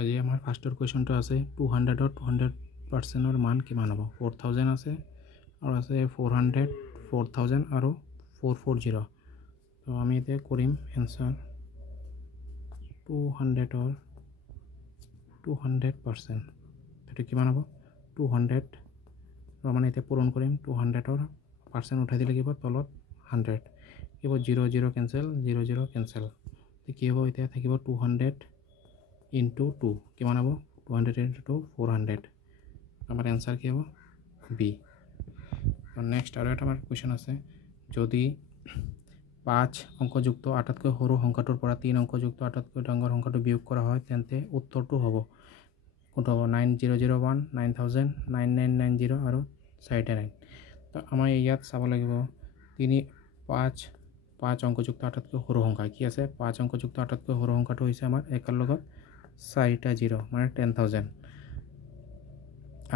আজি আমাৰ ফাৰ্ষ্টৰ কুৱেশ্যনটো আছে 200 200% মান কিমান হ'ব 4000 আছে আৰু আছে 400 4000 আৰু 440 তো আমি এতিয়া কৰিম এনসাৰ 200% সেইটো কিমান হ'ব 200 মানে এতিয়া পূৰণ কৰিম 200% উঠাই দিলে কি হ'ব তলত 100 কি হ'ব 0 0 কেনসেল 0 0 কেনসেল কি হ'ব এতিয়া থাকিব 200 into 2 কিমান হ'ব 200 into 2 400 আমাৰ এনসাৰ কি হ'ব বি আৰু নেক্সট আৰু এটা আমাৰ কুৱেশ্যন আছে যদি 5 অংকযুক্ত আটাইতকৈ সৰু সংখ্যাটোৰ পৰা 3 অংকযুক্ত আটাইতকৈ ডাঙৰ সংখ্যাটো বিয়োগ কৰা হয় তেন্তে উত্তৰটো হ'ব কোনটো হ'ব 9001 9000 9990 আৰু 489 তো আমাৰ ইয়াত চাব লাগিব 5 অংকযুক্ত আটাইতকৈ সৰু সংখ্যা কি আছে 5 অংকযুক্ত আটাইতকৈ সৰু সংখ্যাটো হৈছে আমাৰ একৰ লগত 4টা 0 মানে 10000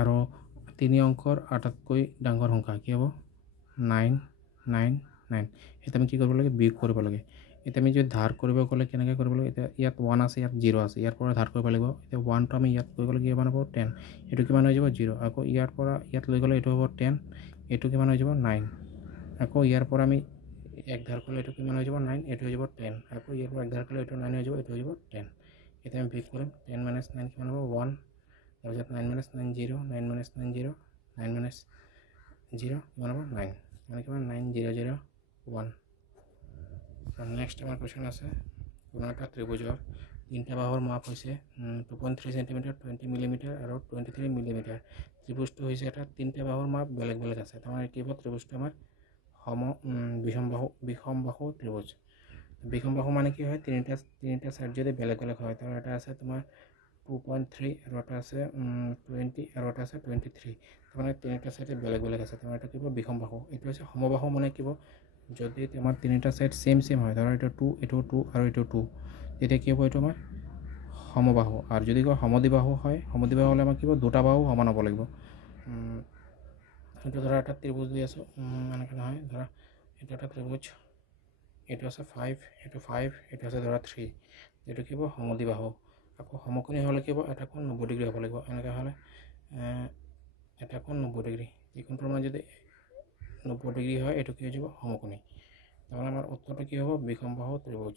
আৰু 3 অংকৰ আটাইতকৈ ডাঙৰ সংখ্যা কি হ'ব 999 এটা আমি কি কৰিব লাগে বিয়োগ কৰিব লাগে এটা আমি যদি ধাৰ কৰিব গ'লে কেনেকৈ কৰিব লাগে এটা ইয়াত 1 আছে ইয়াত 0 আছে ইয়াৰ পৰা ধাৰ কৰিব লাগিব এতিয়া 1 টো আমি ইয়াত কৰিব গ'লে কিমান হ'ব 10 এটো কিমান হৈ যাব 0 আকৌ ইয়াৰ পৰা ইয়াত লৈ গ'লে এটো হ'ব 10 এটো কিমান হৈ যাব 9 আকৌ ইয়াৰ পৰা আমি এক ধাৰ কৰিলে এটো কিমান হৈ যাব 9 এটো হৈ যাব 10 আকৌ ইয়াৰ পৰা এক ধাৰ কৰিলে এটো 9 হৈ যাব এটো হৈ যাব 10 এটা আমি বিয়োগ কৰিম 10 - 9 কিমান হ'ব 1 তাৰপিছত 9 - 9 0 9 - 9 0 9 - 0 কিমান হ'ব 9 মানে কিমান 9001 নেক্সট আমাৰ কোৱেশ্যন আছে কোনো এটা ত্ৰিভুজৰ তিনিটা বাহুৰ মাপ হৈছে 2.3 cm 20 mm আৰু 23 mm ত্ৰিভুজটো হৈছে এটা তিনিটা বাহুৰ মাপ বেলেগ বেলেগ আছে তাৰমানে কি হ'ব ত্ৰিভুজটো আমাৰ বিষমবাহু ত্ৰিভুজ বিষমবাহু মানে কি হয় তিনিটা সাইড যদি বেলেগ বেলেগ হয় তাৰ এটা আছে তোমাৰ 2.3 আৰু এটা আছে 20 আৰু এটা আছে 23 মানে তিনিটা সাইড বেলেগ বেলেগ আছে তোমাৰ এটা কি হ'ব বিষমবাহু এইটো হৈছে সমবাহু মানে কি হ'ব যদি তোমাৰ তিনিটা সাইড সেম হয় ধৰা এটা 2 এটো 2 আৰু এটো 2 তেতিয়া কি হ'ব এইটো আমাৰ সমবাহু আৰু যদি কয় সমদ্বিবাহু হয় সমদ্বিবাহু হ'লে আমাৰ কি হ'ব দুটা বাহু সমান হ'ব লাগিব এইটো ধৰা এটা ত্ৰিভুজ দি আছো এনেকৈ নহয় ধৰা এইটো এটা ত্ৰিভুজ এইটো আছে 5 এইটো 5 এইটো আছে ধৰা 3 এইটো কি হ'ব সমদ্বিবাহু আকৌ সমকোণী হ'লে কি হ'ব এটা কোণ 90 ডিগ্ৰী হ'ব লাগিব এনেকৈ হ'লে এটা কোণ 90 ডিগ্ৰী এই কোণটোৰ মানে যদি 90 ডিগ্ৰী হয় এইটো কি হৈ যাব সমকোণী তাৰমানে আমাৰ উত্তৰটো কি হ'ব বিষমবাহু ত্ৰিভুজ